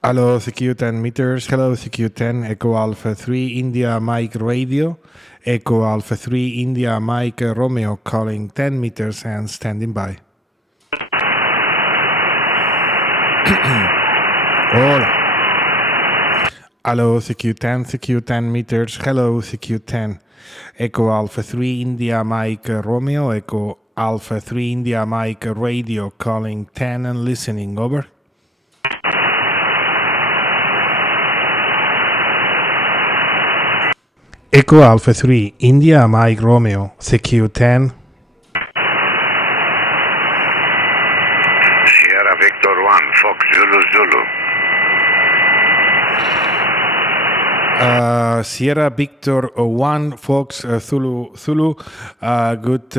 Hello, CQ 10 meters. Hello, CQ 10, Echo Alpha 3, India Mike Radio. Echo Alpha 3, India Mike Romeo calling 10 meters and standing by. Hola. Hello, CQ10, CQ10 meters. Hello, CQ10. Echo Alpha 3, India Mike Romeo. Echo Alpha 3, India Mike Radio calling 10 and listening. Over. Echo Alpha 3, India Mike Romeo, CQ10. Sierra Victor 1, Fox Zulu Zulu. Sierra Victor 1, Fox Zulu Zulu. Good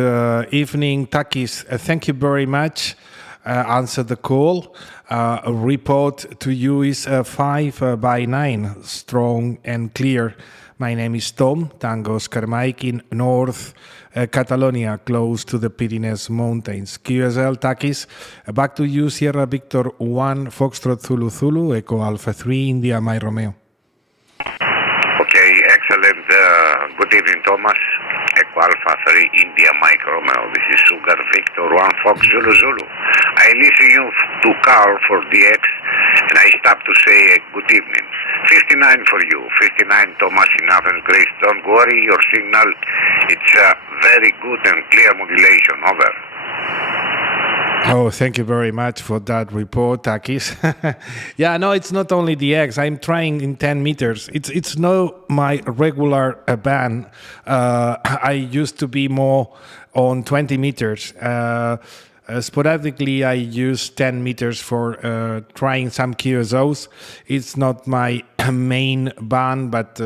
evening, Takis. Thank you very much. Answer the call. Report to you is 5 by 9, strong and clear. My name is Tom, Tango Oscar Mike in North Catalonia, close to the Pyrenees Mountains. QSL Takis, back to you, Sierra Victor 1, Foxtrot Zulu Zulu, Echo Alpha 3, India My Romeo. Okay, excellent. Good evening, Thomas. Echo Alpha 3, India Mike Romeo. This is Sugar Victor 1, Fox Zulu Zulu. I listen you to Carl for DX, and I stop to say good evening. 59 for you, 59 Thomas in Athens, Greece. Don't worry, your signal, it's very good and clear modulation. Over. Oh, thank you very much for that report, Takis. Yeah, no, it's not only the X. I'm trying in 10 meters. It's no my regular band. I used to be more on 20 meters. Sporadically, I use 10 meters for trying some QSOs. It's not my main band, but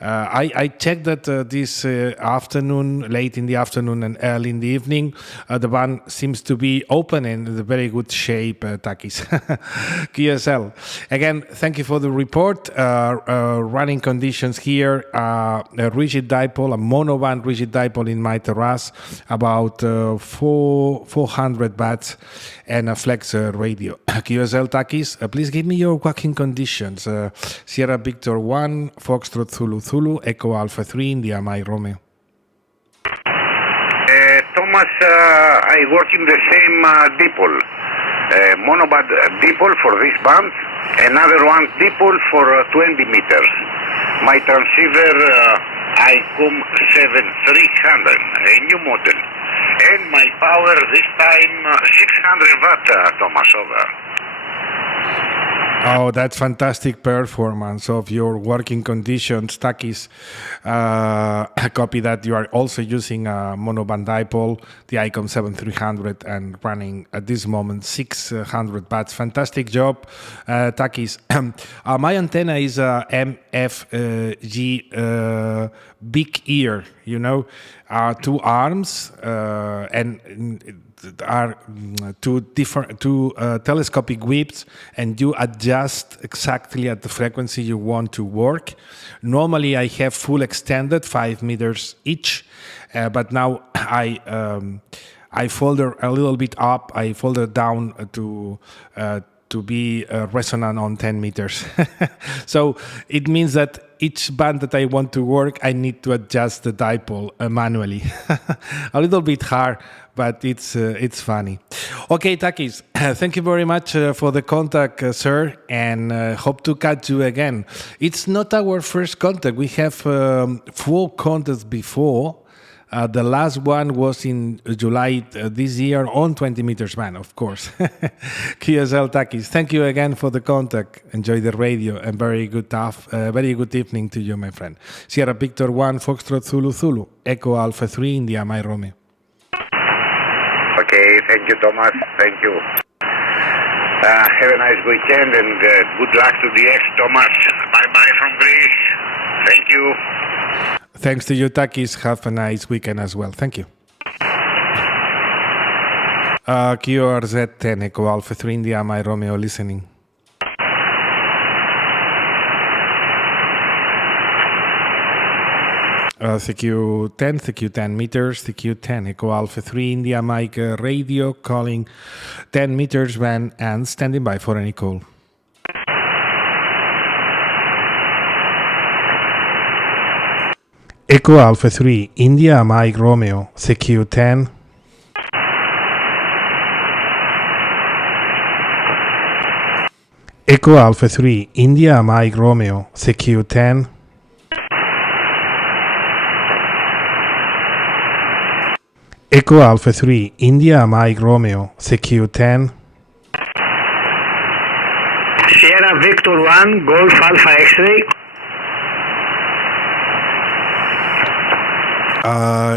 I checked that this afternoon, late in the afternoon and early in the evening, the band seems to be open and in very good shape, Takis. QSL. Again, thank you for the report. Running conditions here, a rigid dipole, a monoband rigid dipole in my terrace, about 400 watts, and a flexor radio. QSL Takis, please give me your working conditions. Sierra Victor 1, Foxtrot Zulu Zulu, Echo Alpha 3, India My Romeo. Thomas, I work in the same dipole. Monoband dipole for this band, another one dipole for 20 meters. My transceiver ICOM 7300, a new model. And my power this time 600 watt, Thomas, over. Oh, that's fantastic performance of your working conditions, Takis. I copy that you are also using a monoband dipole, the ICOM 7300, and running at this moment 600 watts. Fantastic job, Takis. My antenna is a MFG big ear, you know, 2 arms and are two telescopic whips, and you adjust exactly at the frequency you want to work. Normally I have full extended 5 meters each, but now I fold it a little bit up. I fold it down to be resonant on 10 meters. So it means that each band that I want to work, I need to adjust the dipole manually. A little bit hard, but it's funny. Okay, Takis, thank you very much for the contact, sir, and hope to catch you again. It's not our first contact. We have 4 contacts before. The last one was in July this year on 20 meters band, of course. QSL Takis, thank you again for the contact. Enjoy the radio and very good evening to you, my friend. Sierra Victor 1, Foxtrot Zulu Zulu, Echo Alpha 3, India My Romeo. Okay, thank you, Thomas. Thank you. Have a nice weekend and good luck to the ex, Thomas. Bye-bye from Greece. Thank you. Thanks to you, Takis. Have a nice weekend as well. Thank you. QRZ10, Echo Alpha 3, India My Romeo listening. CQ10 meters, CQ10 Echo Alpha 3 India Mike radio calling 10 meters van and standing by for any call. Echo Alpha 3 India Mike Romeo CQ10. Echo Alpha 3 India Mike Romeo CQ10. Echo Alpha 3 India Mike Romeo CQ10. Sierra Victor 1 Golf Alpha X-ray.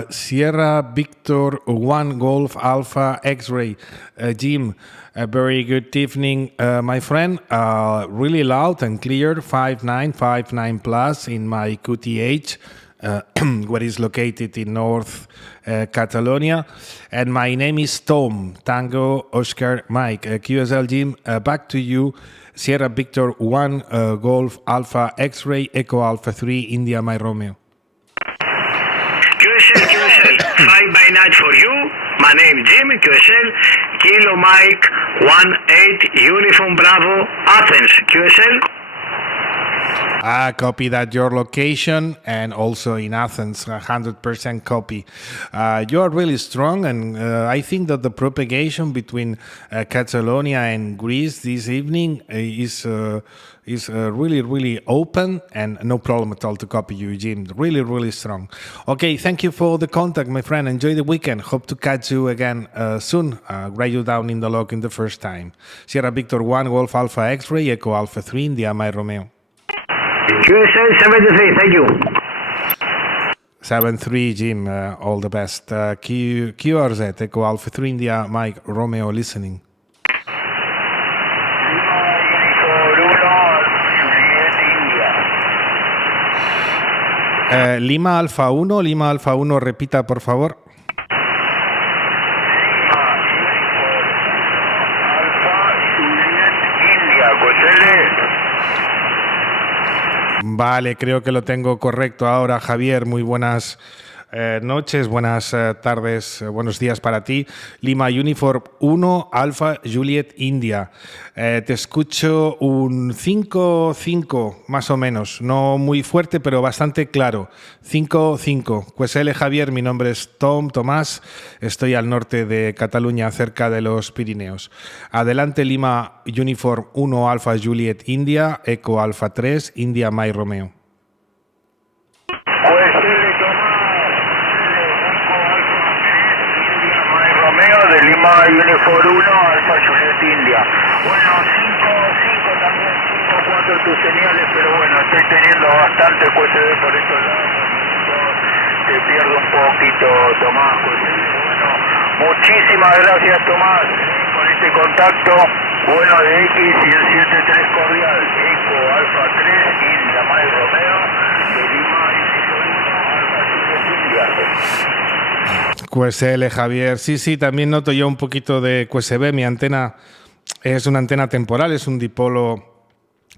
Sierra Victor 1 Golf Alpha X-ray. Jim, a very good evening, my friend. Really loud and clear, 5959 plus in my QTH, where is located in North Catalonia. And my name is Tom, Tango Oscar Mike. QSL Jim, back to you. Sierra Victor 1 Golf Alpha X-ray Echo Alpha 3 India My Romeo. QSL, 5 by night for you. My name Jim, QSL, Kilo Mike 18 Uniform Bravo, Athens, QSL. Copy that your location and also in Athens, 100% copy. You are really strong, and I think that the propagation between Catalonia and Greece this evening is really, really open, and no problem at all to copy you, Jim. Really, really strong. Okay, thank you for the contact, my friend. Enjoy the weekend. Hope to catch you again soon. Write you down in the log in the first time. Sierra Victor 1 Golf Alpha X-ray Echo Alpha 3 India My Romeo. QSL 73, thank you. 7-3, Jim, all the best. QRZ, Echo Alpha 3 India, Mike Romeo listening. Lima Alfa 1, repita por favor. Vale, creo que lo tengo correcto ahora, Javier. Muy buenas noches, buenas tardes, buenos días para ti. Lima Uniform 1, Alfa Juliet India. Te escucho un 5-5 más o menos, no muy fuerte pero bastante claro. 5-5. QSL Javier, mi nombre es Tomás, estoy al norte de Cataluña, cerca de los Pirineos. Adelante Lima Uniform 1, Alfa Juliet India, Eco Alfa 3, India Mike Romeo. De Lima Uniform 1, Alfa Juliet India. Bueno, 5 también, 5-4 tus señales, pero bueno, estoy teniendo bastante QSD por estos lados. Te pierdo un poquito, Tomás. Bueno, muchísimas gracias, Tomás, por este contacto. Bueno, de X y el 73 cordial. Eco Alfa 3, India Mike Romeo, de Lima Uniform 1, Alfa Juliet India. QSL, Javier. Sí, también noto yo un poquito de QSB. Mi antena es una antena temporal, es un dipolo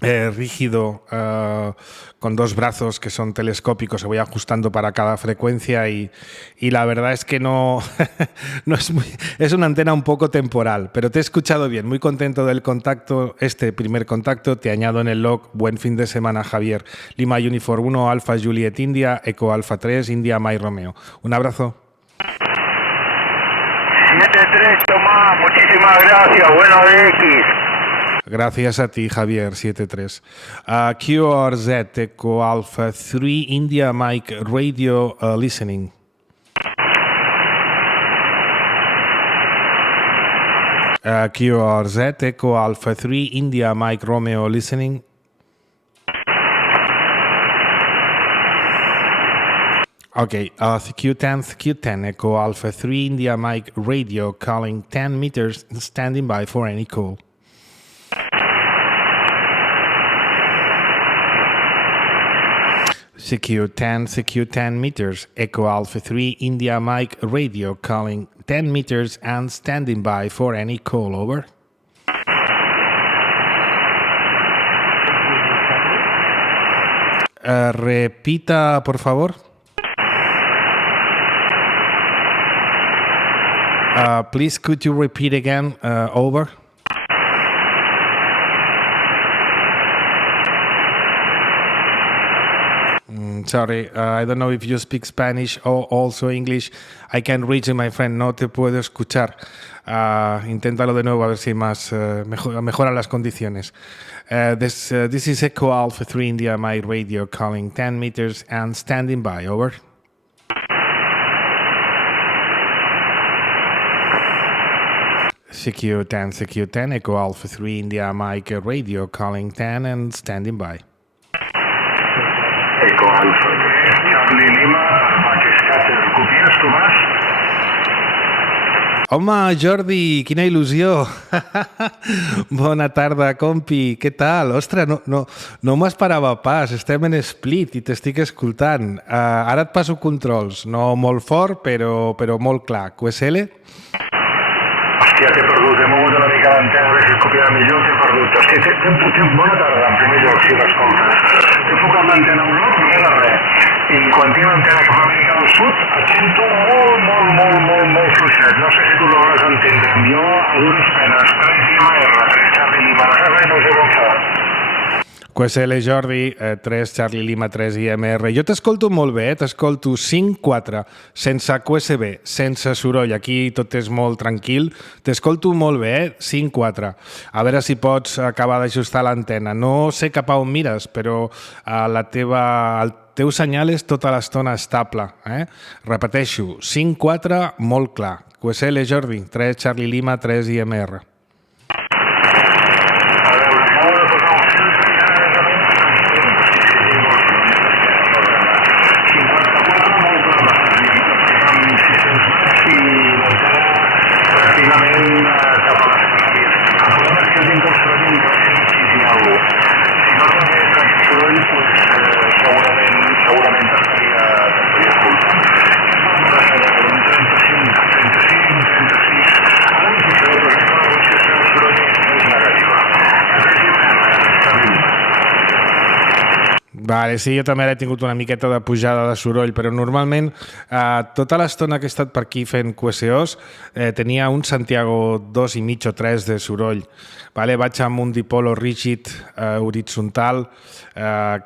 rígido con dos brazos que son telescópicos. Se voy ajustando para cada frecuencia y la verdad es que no es una antena un poco temporal, pero te he escuchado bien. Muy contento del contacto, este primer contacto. Te añado en el log. Buen fin de semana, Javier. Lima Uniform 1, Alfa Juliet India, Eco Alfa 3, India Mike Romeo. Un abrazo. 7-3, Tomás, muchísimas gracias, bueno de X. Gracias a ti, Javier, 7-3. QRZ, Eco Alpha 3, India Mike Radio listening. QRZ, Eco Alpha 3, India Mike Romeo listening. Okay, Q10, Echo Alpha 3, India Mike Radio calling 10 meters, standing by for any call. CQ10 meters, Echo Alpha 3, India Mike Radio calling 10 meters and standing by for any call, over. Repita, por favor. Please, could you repeat again? Over. Sorry, I don't know if you speak Spanish or also English. I can't reach you, my friend. No te puedo escuchar. Inténtalo de nuevo a ver si mejoran las condiciones. This is Echo Alpha 3 India, my radio calling 10 meters and standing by. Over. CQ10, Echo Alpha 3 India, Mike radio calling 10 and standing by. Eco Alfa 3, Charlie Lima, Majestat, copies, Tomàs? Home, Jordi, quina il·lusió! Bona tarda, compi, què tal? Ostres, no m'ho esperava pas, estem en split i t'estic escoltant. Ara et passo controls, no molt fort, però molt clar. QSL? Hòstia, t'he perdut, he mogut una mica l'antena, a veure si es copiava millor, t'he perdut. Hòstia, bona tarda, en primer lloc, si m'escoltes. He focat l'antena al nord, res de res. I quan tinc l'antena que fa una mica al sud, et sento molt fluixet. No sé si tu l'hauràs entendre. Jo, a dures penes, 3IMR, 3 Charlie Lima, no sé com fa. QSL Jordi, 3 Charlie Lima, 3 IMR. Jo t'escolto molt bé, t'escolto 5-4, sense QSB, sense soroll. Aquí tot és molt tranquil. T'escolto molt bé, 5-4. A veure si pots acabar d'ajustar l'antena. No sé cap a on mires, però el teu senyal és tota l'estona estable. Repeteixo, 5-4, molt clar. QSL Jordi, 3 Charlie Lima, 3 IMR. Vale, sí, jo també he tingut una miqueta de pujada de soroll, però normalment tota l'estona que he estat per aquí fent QSOs tenia un Santiago 2,5 o 3 de soroll. Vale, vaig amb un dipolo rígid horitzontal,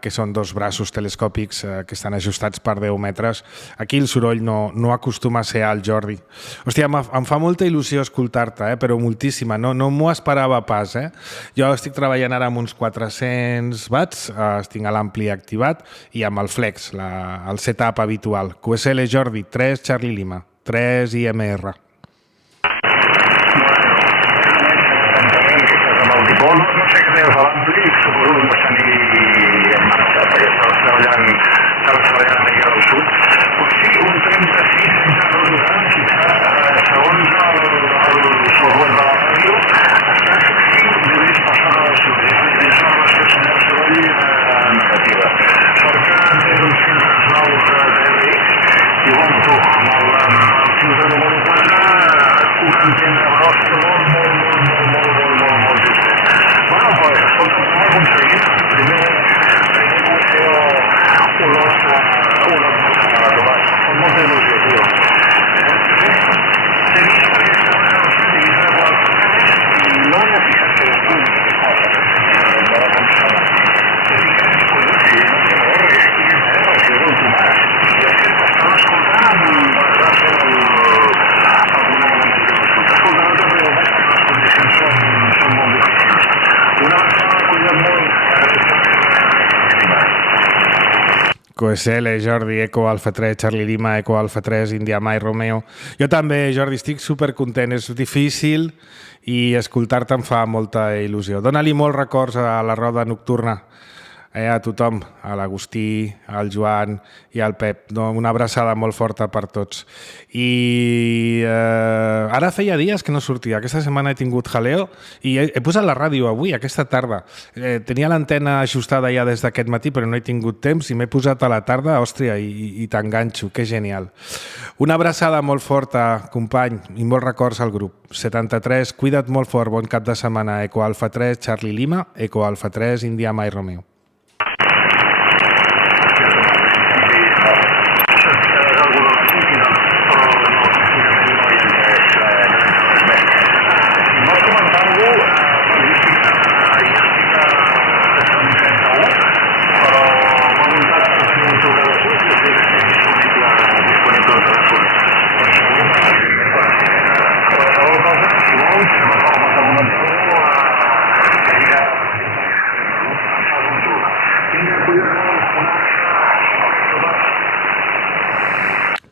que són 2 braços telescòpics que estan ajustats per 10 metres. Aquí el soroll no acostuma a ser alt, Jordi. Hòstia, em fa molta il·lusió escoltar-te, però moltíssima. No m'ho esperava pas. Jo estic treballant ara amb uns 400 watts, estic a l'ampli activat i amb el flex, el setup habitual. QSL Jordi, 3 Charlie Lima, 3 IMR. No sé què tens a l'ampli, suposo que vas tenir en marxa, perquè estaves treballant a Amèrica del Sud. Pues sí, un 36 sense rodant, fixat, segons el software de la ràdio, estàs 5 nivells per sota del soroll. És una relació senyal-soroll negativa. Sort que tens uns filtres nous d'RX i, bueno, tu, amb el filtre número 4, una antena grossa molt discret. Bueno, pues, escolta, ho hem aconseguit. Primer QSO olors a Tomàs. Amb molta il·lusió, tio. T'he vist perquè estaves a l'estudi de qualsevol i no m'he fixat que és una cosa. No la pensava. T'he ficat, collons, si no sé res, si és el Tomàs. I és que t'estava escoltant amb la gràcia alguna manera de consulta. Escolta, no t'he preguntat que les condicions són molt difícils. Una persona ha cuidat molt QSL, Jordi, Eco Alfa 3, Charlie Lima, Eco Alfa 3, India Mike Romeo. Jo també, Jordi, estic supercontent. És difícil i escoltar-te em fa molta il·lusió. Dóna-li molts records a la roda nocturna, a tothom, a l'Agustí, al Joan i al Pep. Una abraçada molt forta per tots. I ara feia dies que no sortia. Aquesta setmana he tingut jaleo i he posat la ràdio avui, aquesta tarda. Tenia l'antena ajustada ja des d'aquest matí, però no he tingut temps i m'he posat a la tarda, hòstia, i t'enganxo. Que genial. Una abraçada molt forta, company, i molts records al grup. 73, cuida't molt fort, bon cap de setmana. Eco Alfa 3, Charlie Lima, Eco Alfa 3, India Mike Romeo.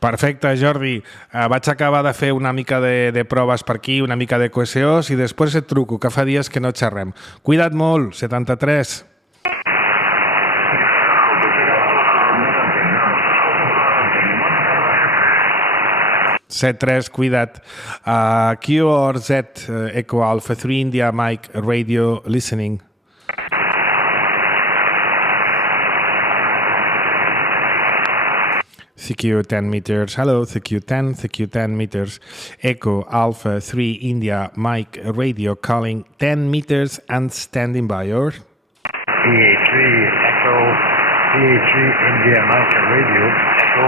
Perfecte, Jordi. Vaig acabar de fer una mica de proves per aquí, una mica de QSOs i després et truco, que fa dies que no xerrem. Cuida't molt, 73. C3, cuida't. Q or Z, Echo Alpha 3 India, Mike, radio, listening. CQ 10 meters, hello, CQ 10 meters, Echo Alpha 3 India, Mike, radio, calling 10 meters and standing by, or? EA3 Echo, EA3 India, Mike, radio, Echo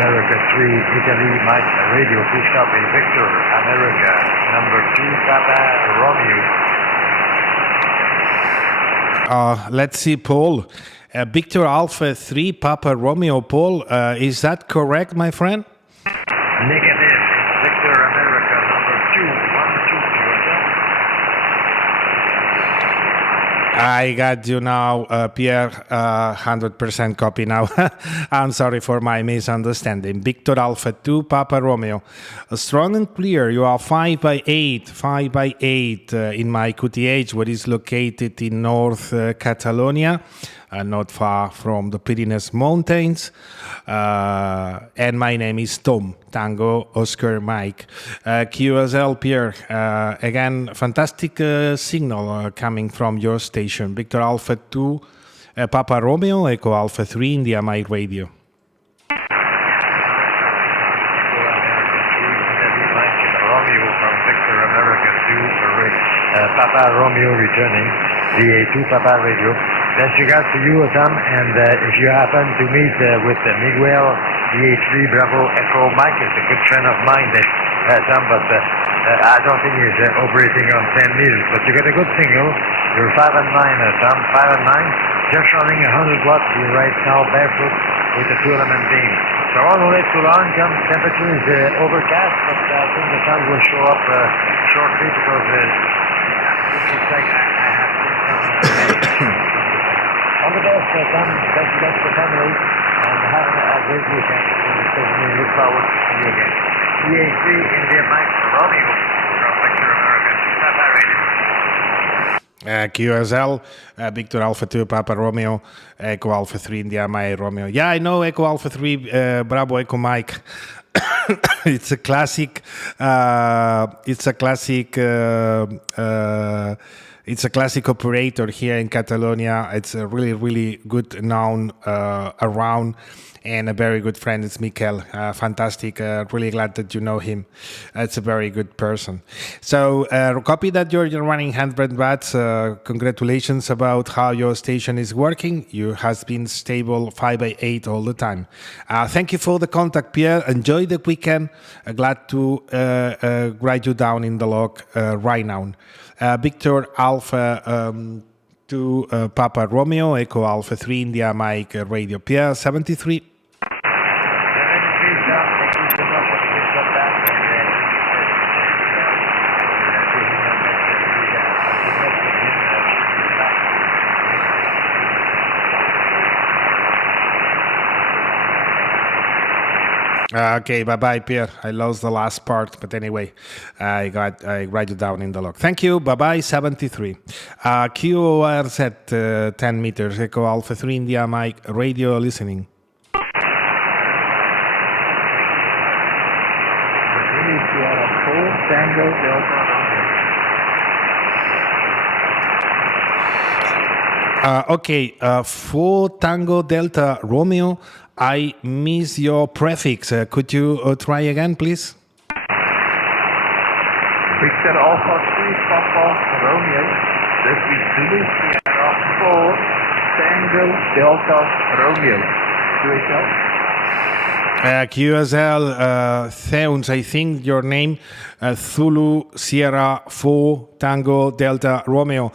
America 3 Italy, Mike, radio, please copy, Victor, America, number 2, Papa, Romeo. Let's see, Paul. Victor Alpha 3 Papa Romeo, Paul, is that correct, my friend? Negative, Victor, America, number 2, 1, 2, I got you now, Pierre, 100% copy now. I'm sorry for my misunderstanding. Victor Alpha 2, Papa Romeo. Strong and clear, you are 5 by 8 in my QTH, where is located in North Catalonia, not far from the Pyrenees Mountains. And my name is Tom, Tango, Oscar, Mike. QSL, Pierre, again, fantastic signal coming from your station. Victor Alpha 2, Papa Romeo, Echo Alpha 3, India, Mike Radio. Romeo from Victor, America 2, Papa Romeo returning, DA2 Papa Radio. Best regards to you, Tom, and if you happen to meet with Miguel, DA3 Bravo Echo Mike, is a good friend of mine, Tom, but I don't think he's operating on 10 meters, but you got a good signal. You're 5 and 9, Tom, 5 and 9, just running 100 watts right now, barefoot, with the two-element beam. So I won't wait too long, Tom. Temperature is overcast, but I think the sun will show up shortly because it looks like I have some... All the best, Tom. Best for family, and have a great weekend. We look forward to seeing you again. EA3 India Mike Romeo from Victor America. Papa Radio. QSL, Victor Alpha 2, Papa Romeo, Echo Alpha 3, India, Mike Romeo. Yeah, I know Echo Alpha 3, Bravo Echo Mike. It's a classic. It's a classic operator here in Catalonia. It's a really, really good known around, and a very good friend. It's Mikel. Fantastic. Really glad that you know him. It's a very good person. So copy that you're running 100 watts. Congratulations about how your station is working. You has been stable 5 by 8 all the time. Thank you for the contact, Pierre. Enjoy the weekend. Glad to write you down in the log right now. Victor Alpha 2 Papa Romeo, Echo Alpha 3 India, Mike Radio, Pierre 73. Okay, bye-bye, Pierre. I lost the last part, but anyway, I write it down in the log. Thank you. Bye-bye, 73. QRZ 10 meters, Echo Alpha 3 India, Mike Radio, listening. Okay, 4 Tango Delta Romeo. I miss your prefix. Could you try again, please? Victor Alpha 3 Papa Romeo. This is Zulu Sierra 4 Tango Delta Romeo. QSL Theuns, I think your name, Zulu Sierra 4 Tango Delta Romeo.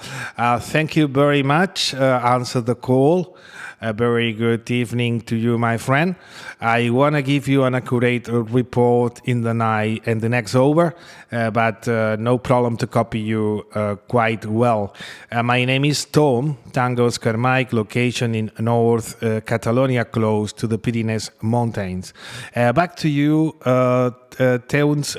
Thank you very much. Answer the call. A very good evening to you, my friend. I want to give you an accurate report in the night and the next over, but no problem to copy you quite well. My name is Tom, Tango Oscar Mike, location in North Catalonia, close to the Pyrenees Mountains. Back to you, Teuns,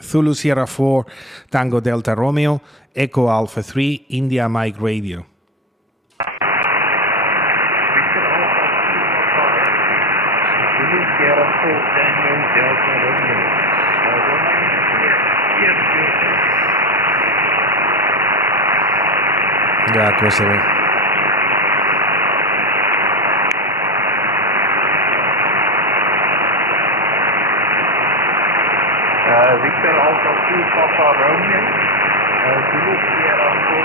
Zulu Sierra 4, Tango Delta Romeo, Echo Alpha 3, India Mike Radio. Ya, pues se ve. Victor Alpha 2 Papa Romeo, Zulu Sierra 4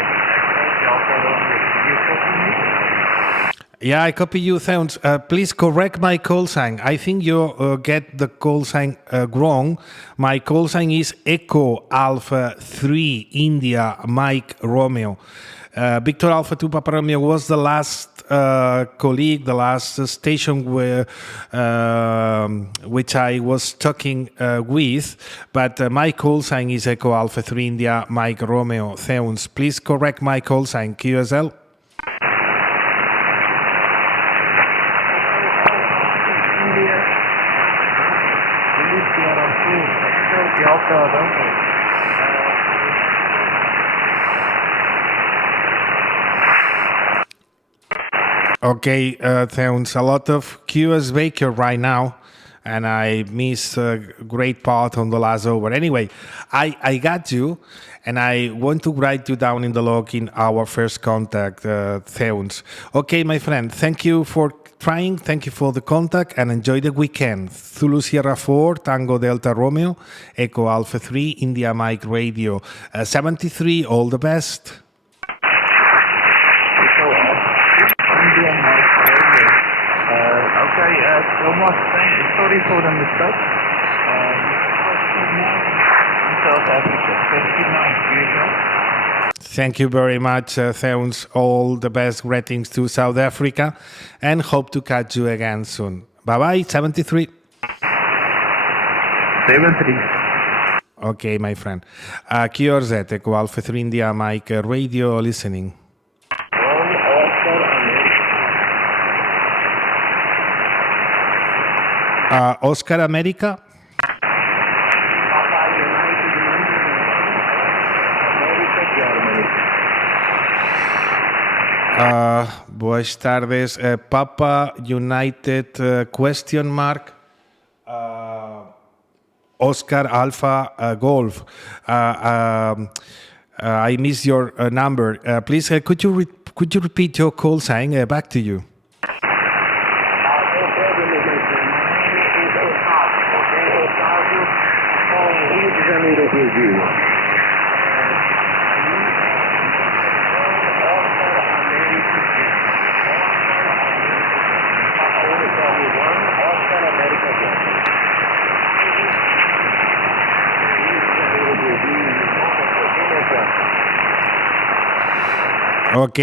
Delta Romeo. You copy me? Yeah, I copy you, Teuns. Please correct my call sign. I think you get the call sign wrong. My call sign is Echo Alpha 3 India Mike Romeo. Victor Alpha 2 Papa Romeo was the last colleague, the last station where, which I was talking with, but my call sign is Echo Alpha 3 India Mike Romeo. Teuns, please correct my call sign, QSL. Okay, Teuns, a lot of QS Baker right now, and I missed a great part on the last over. Anyway, I got you, and I want to write you down in the log in our first contact, Teuns. Okay, my friend, thank you for trying, thank you for the contact, and enjoy the weekend. Zulu Sierra 4, Tango Delta Romeo, Echo Alpha 3, India Mike Radio. 73, all the best. Thomas, sorry for the mistake. South Africa, 59, Thank you very much, Teuns. All the best greetings to South Africa, and hope to catch you again soon. Bye-bye, 73. 73. Okay, my friend. QRZ, Echo Alpha 3 India Mike Radio listening. Oscar America. Buenas tardes. Papa United question mark. Oscar Alpha Golf. I missed your number. Please, could you repeat your call sign? Back to you. Ok,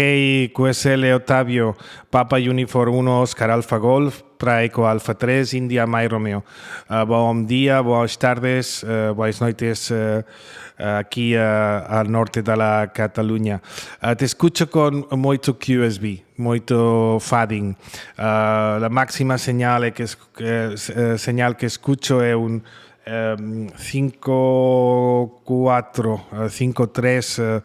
QSL Otavio, Papa Uniform 1, Oscar Alfa Golf, para Eco Alfa 3, India Mike Romeo. Bom dia, boas tardes, boas noites aquí al norte de la Cataluña. Te escucho con moito QSB, moito fading. La máxima señal que escucho é un 5-4, 5-3,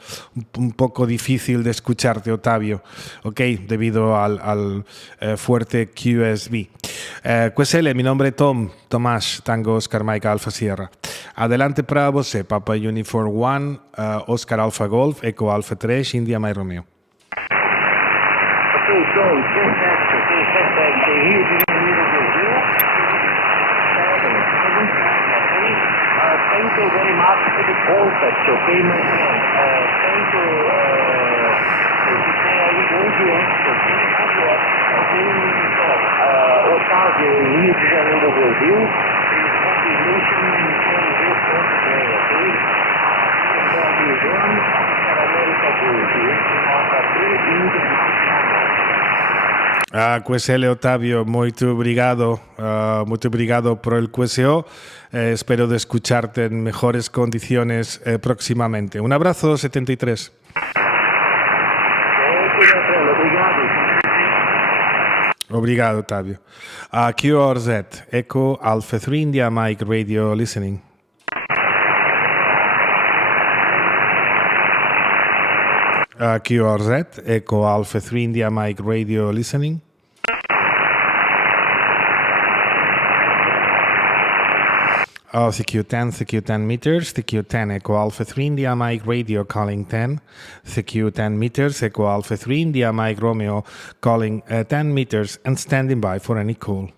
un poco difícil de escucharte, Otavio, ok, debido al fuerte QSB. QSL, mi nombre es Tomás, Tango Oscar Mike Alfa Sierra. Adelante para você, Papa Uniform 1, Oscar Alfa Golf, Eco Alfa 3, India Mike Romeo. Thank you very much for the contact, okay, my friend. Thank you. Otávio, Rio de Janeiro, Brasil. Confirmation in QSL Otávio, muito obrigado por el QSO. Espero de escucharte en mejores condiciones próximamente. Un abrazo, 73. Obrigado, Ottavio. QRZ, Echo Alpha 3 India Mike Radio listening. QRZ, Echo Alpha 3 India Mike Radio listening. CQ10 meters, CQ10 Echo Alpha 3 India Mike Radio calling 10, CQ10 meters Echo Alpha 3 India Mike Romeo calling 10 meters and standing by for any call.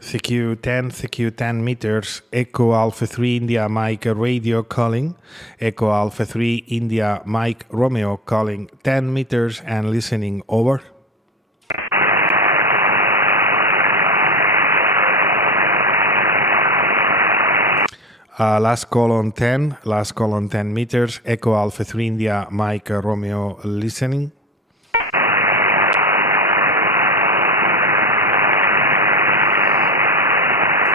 CQ10 meters Echo Alpha 3 India Mike Radio calling, Echo Alpha 3 India Mike Romeo calling 10 meters and listening over. Last call on 10 meters, Echo Alpha 3 India, Mike Romeo listening.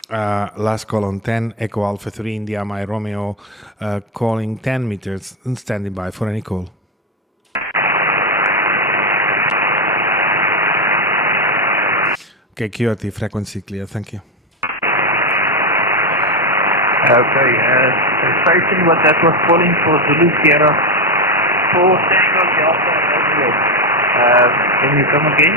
Last call on 10, Echo Alpha 3 India, Mike Romeo calling 10 meters and standing by for any call. Okay, QRT, frequency clear, thank you. Okay, station what that was calling for Zulu Sierra 4 Tango Delta Romeo. Can you come again?